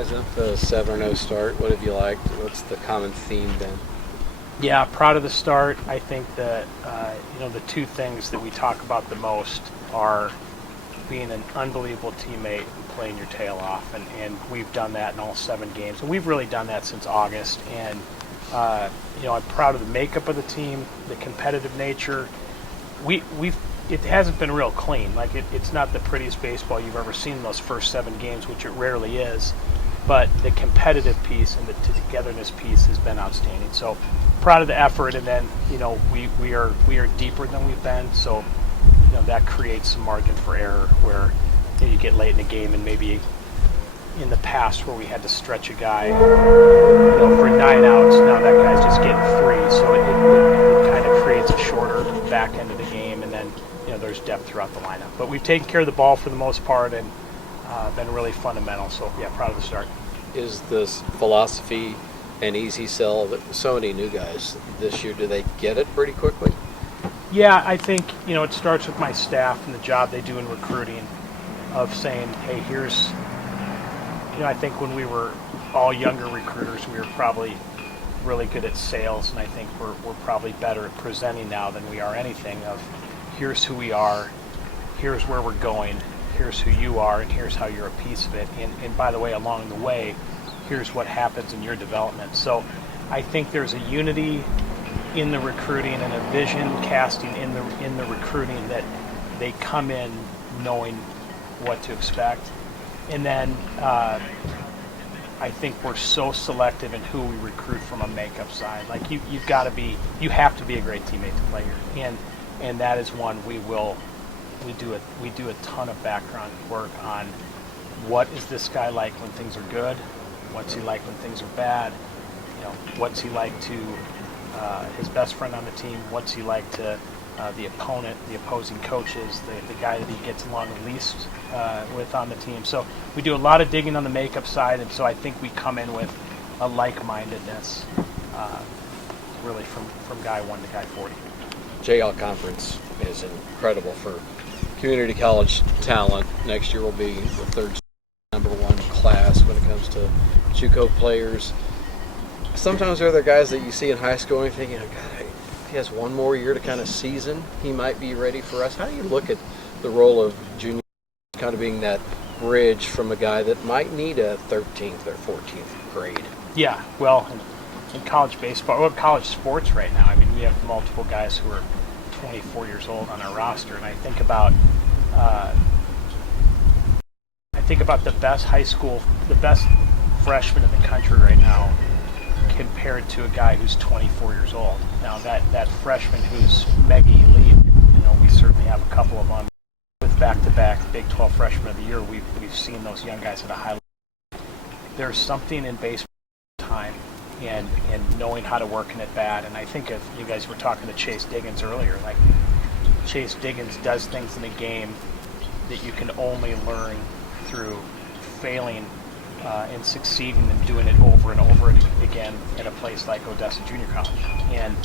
The 7-0 start, what have you liked? What's the common theme been? Yeah, proud of the start. I think that the two things that we talk about the most are being an unbelievable teammate and playing your tail off, and we've done that in all 7 games, and we've really done that since August. And I'm proud of the makeup of the team, the competitive nature. It hasn't been real clean. Like it's not the prettiest baseball you've ever seen in those first 7 games, which it rarely is. But the competitive piece and the togetherness piece has been outstanding. So proud of the effort, and then we are deeper than we've been. So that creates some margin for error where you get late in the game, and maybe in the past where we had to stretch a guy for 9 outs, now that guy's just getting 3. So it kind of creates a shorter back end of the game, and then there's depth throughout the lineup. But we've taken care of the ball for the most part, and been really fundamental. So yeah, proud of the start. Is this philosophy an easy sell? So many new guys this year, do they get it pretty quickly? Yeah, I think it starts with my staff and the job they do in recruiting, of saying, hey, here's I think when we were all younger recruiters, we were probably really good at sales, and I think we're probably better at presenting now than we are anything. Of here's who we are, here's where we're going, here's who you are, and here's how you're a piece of it. And by the way, along the way, here's what happens in your development. So I think there's a unity in the recruiting and a vision casting in the recruiting, that they come in knowing what to expect. And then I think we're so selective in who we recruit from a makeup side. Like you have to be a great teammate to play here, and that is one we do a ton of background work on. What is this guy like when things are good? What's he like when things are bad? What's he like to his best friend on the team? What's he like to the opponent, the opposing coaches, the guy that he gets along the least with on the team? So we do a lot of digging on the makeup side, and so I think we come in with a like-mindedness, really from guy 1 to guy 40. JL Conference is incredible for community college talent. Next year will be the 3rd number 1 class when it comes to JUCO players. Sometimes there are guys that you see in high school and you're thinking, God, if he has one more year to kind of season, he might be ready for us. How do you look at the role of junior kind of being that bridge from a guy that might need a 13th or 14th grade? Yeah, well, in college baseball, or college sports right now, I mean, we have multiple guys who are 24 years old on our roster, and I think about the best freshman in the country right now compared to a guy who's 24 years old. Now that freshman who's mega elite, we certainly have a couple of them with back-to-back Big 12 Freshman of the Year. We've seen those young guys at a high level. There's something in baseball time and knowing how to work in at bat. And I think if you guys were talking to Chase Diggins earlier, like Chase Diggins does things in the game that you can only learn through failing and succeeding and doing it over and over again at a place like Odessa Junior College. And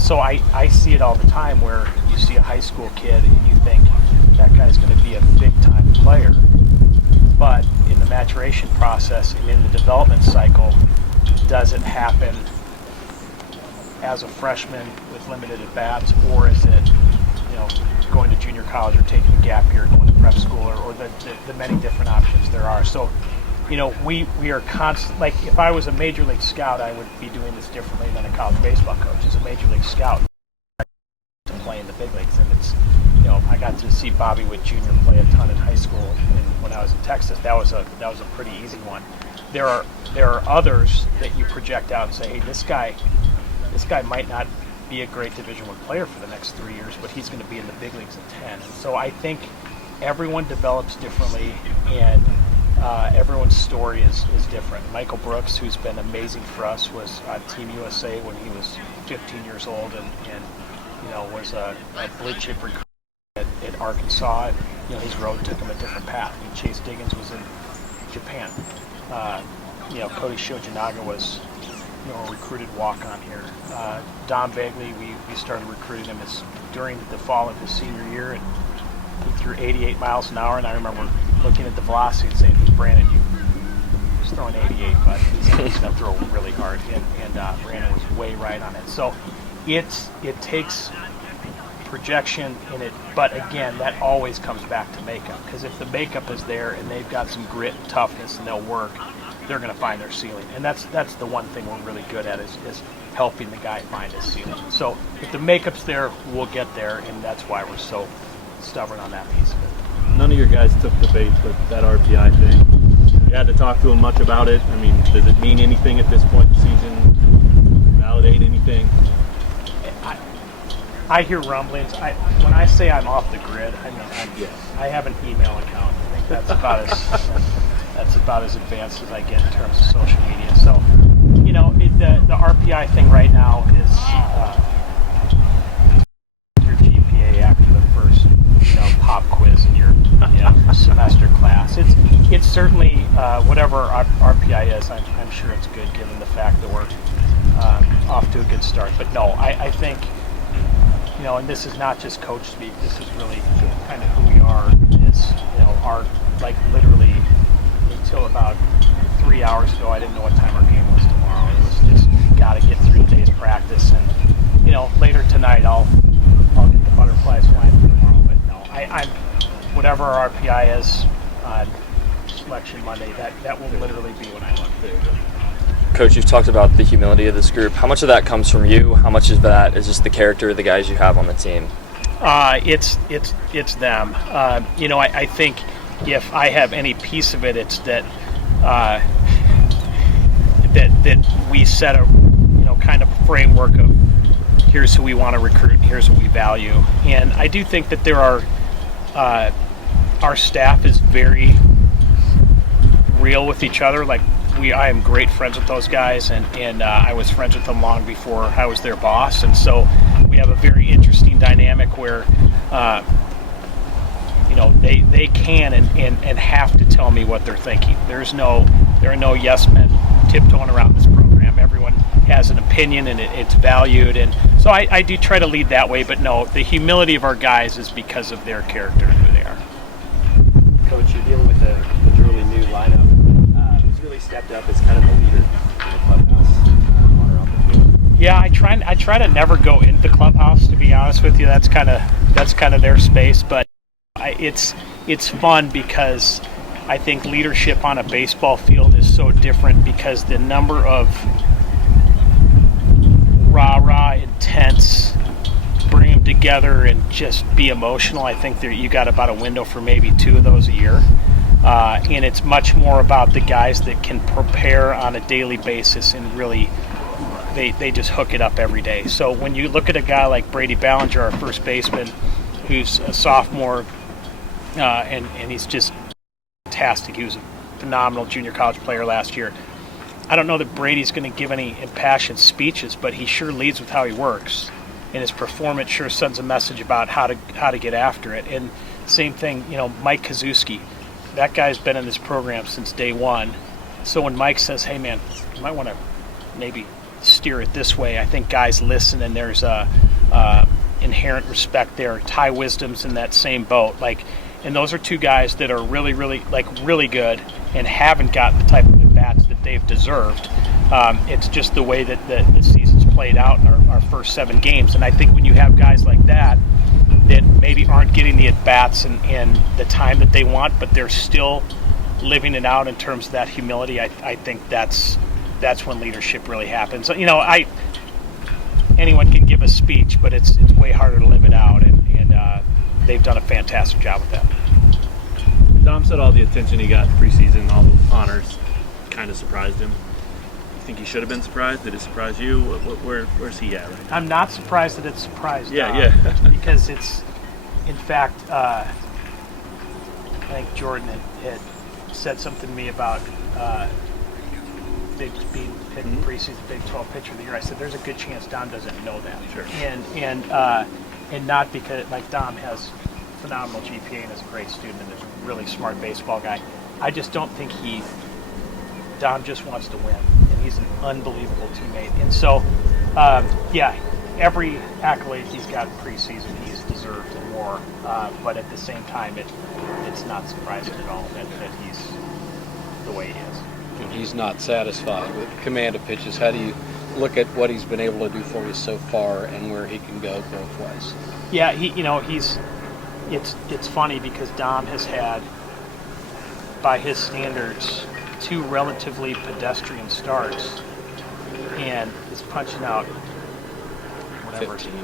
so I see it all the time, where you see a high school kid and you think that guy's going to be a big-time player. But in the maturation process and in the development cycle, does it happen as a freshman with limited at-bats, or is it going to junior college or taking a gap year, going to prep school, or the many different options there are? So we are constant. Like if I was a major league scout, I would be doing this differently than a college baseball coach. As a major league scout, to play in the big leagues, and it's I got to see Bobby Witt Jr. play a ton in high school, and when I was in Texas, that was a pretty easy one. There are others that you project out and say, hey, this guy might not be a great Division I player for the next 3 years, but he's going to be in the big leagues in 10. And so I think everyone develops differently, and everyone's story is different. Michael Brooks, who's been amazing for us, was on Team USA when he was 15 years old, and was a blue chip recruit at Arkansas, and his road took him a different path. And Chase Diggins was in Japan. Cody Shojinaga was a recruited walk-on here. Don Bagley, we started recruiting him during the fall of his senior year, and he threw 88 miles an hour, and I remember looking at the velocity and saying, hey, Brandon, was throwing 88, but he's going to throw really hard, and Brandon was way right on it. So it takes projection in it, but again, that always comes back to makeup, because if the makeup is there and they've got some grit and toughness and they'll work, they're going to find their ceiling. And that's the one thing we're really good at is helping the guy find his ceiling. So if the makeup's there, we'll get there, and that's why we're so stubborn on that piece of it. None of your guys took the bait with that RPI thing. You had to talk to them much about it. I mean, does it mean anything at this point in the season? Validate anything? I hear rumblings. When I say I'm off the grid, I mean I have an email account. I think that's about as advanced as I get in terms of social media. So, the RPI thing right now is your GPA after the first pop quiz in your semester class. It's certainly whatever our RPI is. I'm sure it's good given the fact that we're off to a good start. But no, I think. And this is not just coach speak. This is really kind of who we are. Is our literally until about 3 hours ago, I didn't know what time our game was tomorrow. It was just got to get through today's practice, and later tonight I'll get the butterflies flying for tomorrow. But no, I'm whatever our RPI is on selection Monday. That will literally be when I look. Coach, you've talked about the humility of this group. How much of that comes from you? How much of that is just the character of the guys you have on the team? It's them. I think if I have any piece of it, it's that that we set a kind of a framework of here's who we want to recruit, and here's what we value. And I do think that there are our staff is very real with each other. I am great friends with those guys, and I was friends with them long before I was their boss, and so we have a very interesting dynamic where they can and have to tell me what they're thinking. There are no yes men tiptoeing around this program. Everyone has an opinion, and it's valued, and so I do try to lead that way. But no, the humility of our guys is because of their character and who they are. Coach, you're dealing with a truly new lineup. Really stepped up as kind of the leader in the clubhouse on or off the field. Yeah, I try to never go into the clubhouse, to be honest with you. That's kind of their space, but it's fun because I think leadership on a baseball field is so different because the number of rah-rah, intense, bring them together and just be emotional. I think you got about a window for maybe 2 of those a year. And it's much more about the guys that can prepare on a daily basis and really they just hook it up every day. So when you look at a guy like Brady Ballinger, our first baseman, who's a sophomore, and he's just fantastic. He was a phenomenal junior college player last year. I don't know that Brady's going to give any impassioned speeches, but he sure leads with how he works. And his performance sure sends a message about how to get after it. And same thing, Mike Kazuski. That guy's been in this program since day one. So when Mike says, hey, man, you might want to maybe steer it this way, I think guys listen, and there's a inherent respect there. Ty Wisdom's in that same boat. And those are 2 guys that are really, really, really good and haven't gotten the type of at-bats that they've deserved. It's just the way that the season's played out in our first 7 games. And I think when you have guys like that maybe aren't getting the at-bats and the time that they want, but they're still living it out in terms of that humility, I think that's when leadership really happens. Anyone can give a speech, but it's way harder to live it out, and they've done a fantastic job with that. Dom said all the attention he got preseason, all the honors, kind of surprised him. You think he should have been surprised? Did it surprise you? Where's he at right now? I'm not surprised that it surprised Dom. Yeah. Because it's, in fact, I think Jordan had said something to me about being picked preseason Big 12 pitcher of the year. I said there's a good chance Dom doesn't know that. Sure. And not because Dom has phenomenal GPA and is a great student and is a really smart baseball guy. I just don't think Dom just wants to win, and he's an unbelievable teammate. And so, every accolade he's got in preseason he's deserved and more. But at the same time, it's not surprising at all that he's the way he is. freshman. He's not satisfied with command of pitches. How do you look at what he's been able to do for you so far and where he can go both ways? Yeah, it's funny because Dom has had, by his standards, 2 relatively pedestrian starts, and is punching out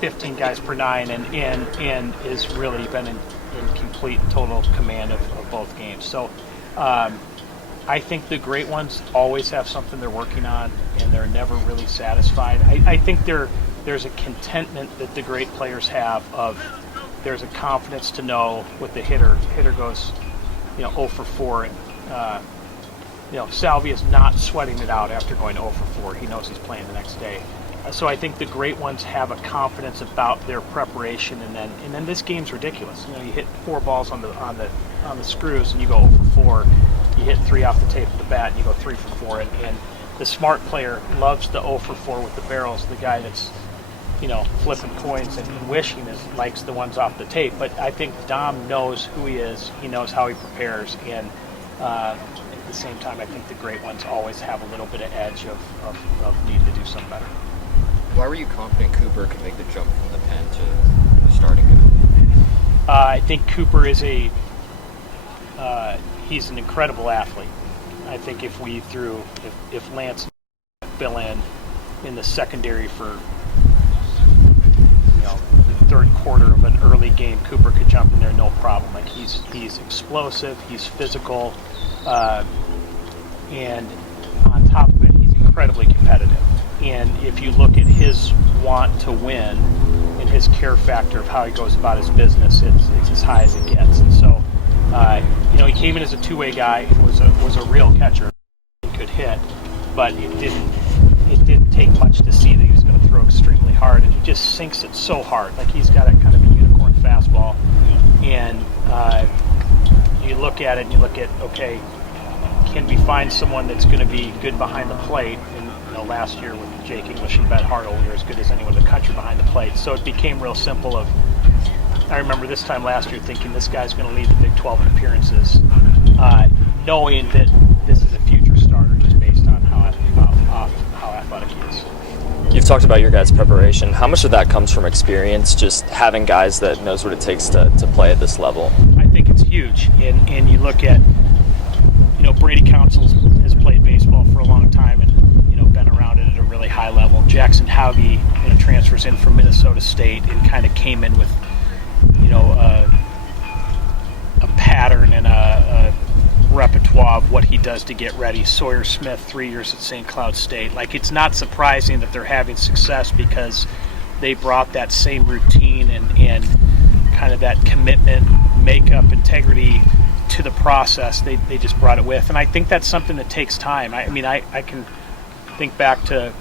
15 guys per 9, and has really been in complete and total command of both games. So I think the great ones always have something they're working on, and they're never really satisfied. I think there's a contentment that the great players have of, there's a confidence to know with the hitter goes 0 for 4, and Salvia is not sweating it out after going 0 for 4. He knows he's playing the next day. So I think the great ones have a confidence about their preparation, and then this game's ridiculous. You hit 4 balls on the screws, and you go 0 for 4. You hit 3 off the tape of the bat, and you go 3 for 4. And the smart player loves the 0 for 4 with the barrels. The guy that's flipping coins and wishing likes the ones off the tape. But I think Dom knows who he is. He knows how he prepares, and at the same time, I think the great ones always have a little bit of edge of need to do something better. Why were you confident Cooper could make the jump from the pen to the starting guy? I think Cooper is he's an incredible athlete. I think if Lance fill in the secondary for the third quarter of an early game, Cooper could jump in there no problem. Like he's explosive, he's physical, and on top of it, he's incredibly competitive. And if you look at his want to win and his care factor of how he goes about his business, it's as high as it gets. And so, he came in as a two-way guy and was a real catcher. He could hit, but it didn't take much to see that he was going to throw extremely hard, and he just sinks it so hard. Like he's got a kind of a unicorn fastball, and you look at it and you look at, okay, can we find someone that's going to be good behind the plate? And last year with Jake English and Ben Hartle, we were as good as anyone in the country behind the plate. So it became real simple. I remember this time last year thinking this guy's going to lead the Big 12 in appearances, knowing that this is a future starter just based on how athletic he is. You've talked about your guys' preparation. How much of that comes from experience, just having guys that knows what it takes to play at this level? I think it's huge. And you look at, Brady Council has played baseball for a long time and, been around it at a really high level. Jackson Howgie, transfers in from Minnesota State and kind of came in with, a pattern and a repertoire of what he does to get ready. Sawyer Smith, 3 years at St. Cloud State. Like, it's not surprising that they're having success because they brought that same routine and kind of that commitment, makeup, integrity to the process. They just brought it with. And I think that's something that takes time. I can think back to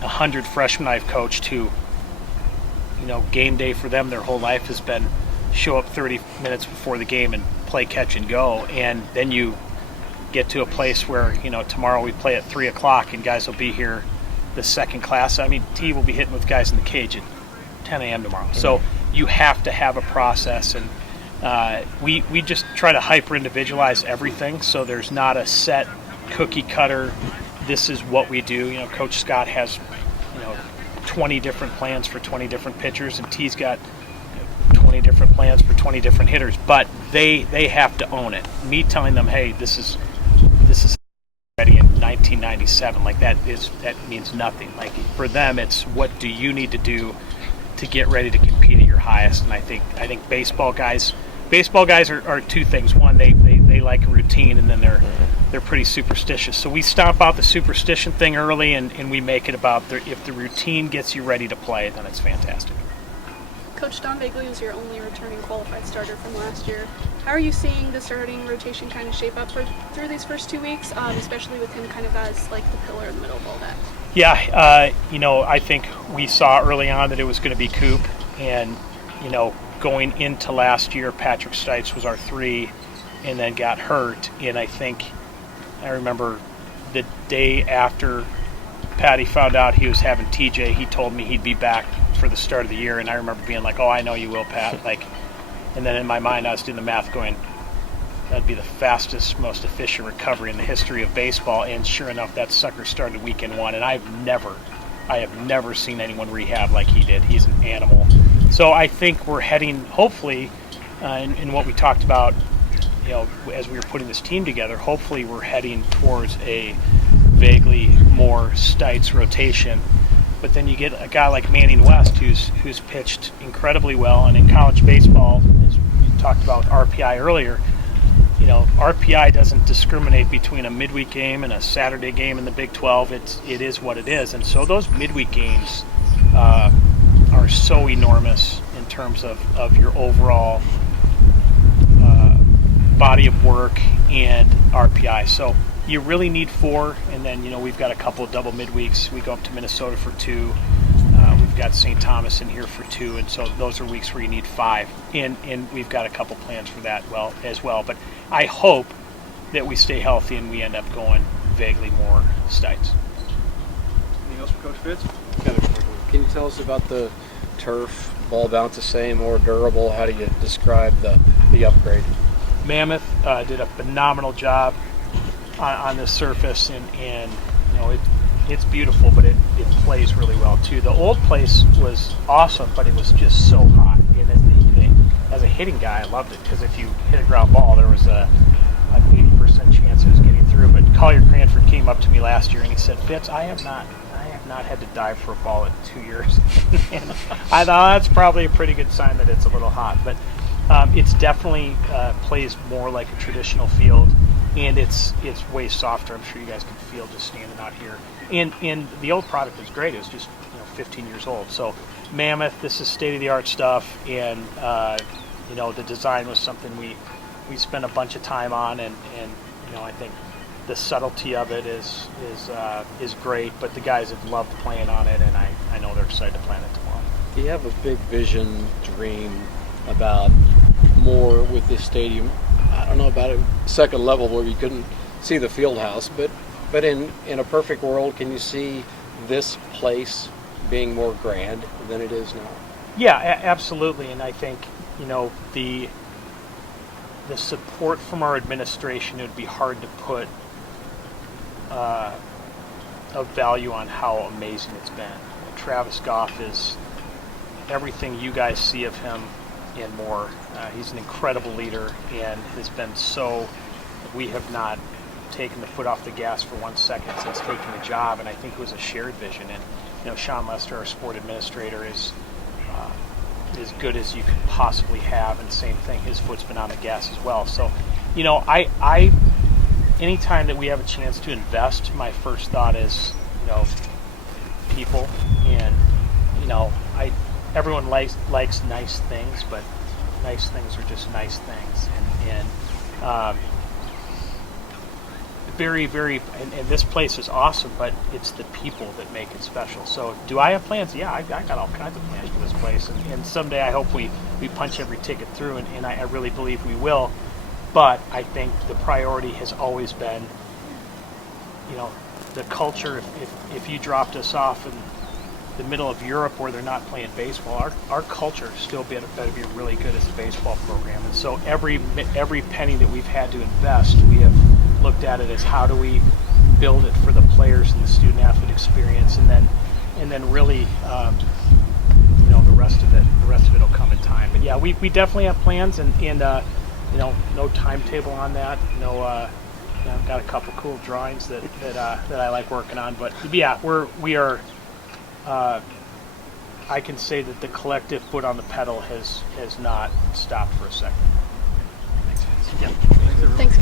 100 freshmen I've coached who, game day for them their whole life has been show up 30 minutes before the game and play catch and go. And then you get to a place where, tomorrow we play at 3 o'clock and guys will be here the second class. T will be hitting with guys in the cage at 10 a.m. tomorrow. Mm-hmm. So you have to have a process, and we just try to hyper individualize everything. So there's not a set cookie cutter, this is what we do. Coach Scott has, 20 different plans for 20 different pitchers, and T's got 20 different plans for 20 different hitters. But they have to own it. Me telling them, hey, this is ready in 1997, like that means nothing. Like for them, it's what do you need to do to get ready to compete at your highest. And I think baseball guys are two things. One, they like a routine, and then they're pretty superstitious. So we stomp out the superstition thing early, and we make it about if the routine gets you ready to play, then it's fantastic. Coach Don Bagley was your only returning qualified starter from last year. How are you seeing the starting rotation kind of shape up through these first 2 weeks, especially with him kind of as like the pillar in the middle of all that? Yeah, I think we saw early on that it was going to be Coop, and going into last year, Patrick Stites was our 3 and then got hurt. And I remember the day after Patty found out he was having TJ, he told me he'd be back for the start of the year. And I remember being like, oh, I know you will, Pat. And then in my mind, I was doing the math going, that'd be the fastest, most efficient recovery in the history of baseball. And sure enough, that sucker started weekend 1, and I have never seen anyone rehab like he did. He's an animal. So I think we're heading, hopefully, in what we talked about, as we were putting this team together, hopefully we're heading towards a vaguely more Stites rotation. But then you get a guy like Manning West who's pitched incredibly well, and in college baseball, as we talked about RPI earlier, RPI doesn't discriminate between a midweek game and a Saturday game in the Big 12. It is what it is, and so those midweek games are so enormous in terms of your overall body of work and RPI. So you really need 4, and then we've got a couple of double midweeks. We go up to Minnesota for 2. We've got St. Thomas in here for 2, and so those are weeks where you need 5. And we've got a couple plans for that as well. But I hope that we stay healthy and we end up going vaguely more Stites. Anything else for Coach Fitz? Can you tell us about the turf? Ball bounce the same, more durable? How do you describe the upgrade? Mammoth did a phenomenal job on this surface, and it's beautiful, but it plays really well too. The old place was awesome, but it was just so hot. And as a hitting guy, I loved it, because if you hit a ground ball, there was an 80% chance it was getting through. But Collier Cranford came up to me last year and he said, "Fitz, I have not had to dive for a ball in 2 years." And I thought that's probably a pretty good sign that it's a little hot. But it's definitely plays more like a traditional field, and it's way softer. I'm sure you guys can feel just standing out here. And the old product was great. It was just 15 years old. So Mammoth, this is state-of-the-art stuff, and the design was something we spent a bunch of time on, and I think the subtlety of it is great. But the guys have loved playing on it, and I know they're excited to play on it tomorrow. Do you have a big vision, dream about more with this stadium? I don't know about a second level where you couldn't see the field house, but in a perfect world, can you see this place being more grand than it is now? Yeah, absolutely. And I think the support from our administration, it would be hard to put a value on how amazing it's been. Travis Goff is everything you guys see of him and more. He's an incredible leader, and has been so. We have not taken the foot off the gas for 1 second since taking the job, and I think it was a shared vision. And Sean Lester, our sport administrator, is as good as you could possibly have, and same thing, his foot's been on the gas as well. So, I anytime that we have a chance to invest, my first thought is, people, and everyone likes nice things, but nice things are just nice things, and very, very, and this place is awesome, but it's the people that make it special. So do I have plans? Yeah, I got all kinds of plans for this place, and someday I hope we punch every ticket through, and I really believe we will. But I think the priority has always been, the culture. If you dropped us off in the middle of Europe where they're not playing baseball, our culture still better be really good as a baseball program. And so every penny that we've had to invest, we have looked at it as how do we build it for the players and the student athlete experience, and then really the rest of it will come in time. But yeah, we definitely have plans, and no timetable on that. I've got a couple cool drawings that I like working on. But yeah, we are. I can say that the collective foot on the pedal has not stopped for a second. Thanks.